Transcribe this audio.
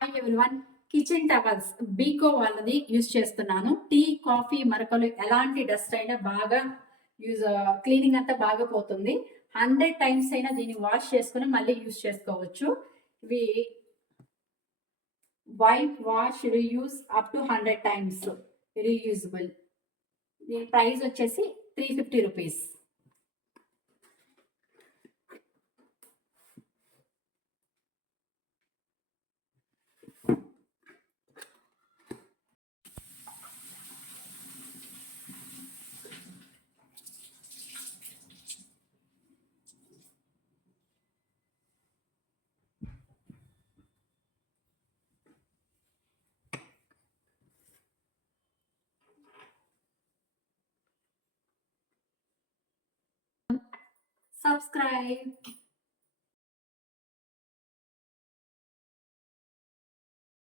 Hi everyone. Kitchen towels బీకో వాళ్ళది యూజ్ చేస్తున్నాను. టీ, కాఫీ మరకలు ఎలాంటి డస్ట్ అయినా బాగా యూజ్ క్లీనింగ్ అంతా బాగా పోతుంది. 100 టైమ్స్ అయినా దీన్ని వాష్ చేసుకొని మళ్ళీ యూజ్ చేసుకోవచ్చు. ఇవి white wash reuse up to 100 times reusable. దీని ప్రైస్ వచ్చేసి 350 రూపీస్. Subscribe.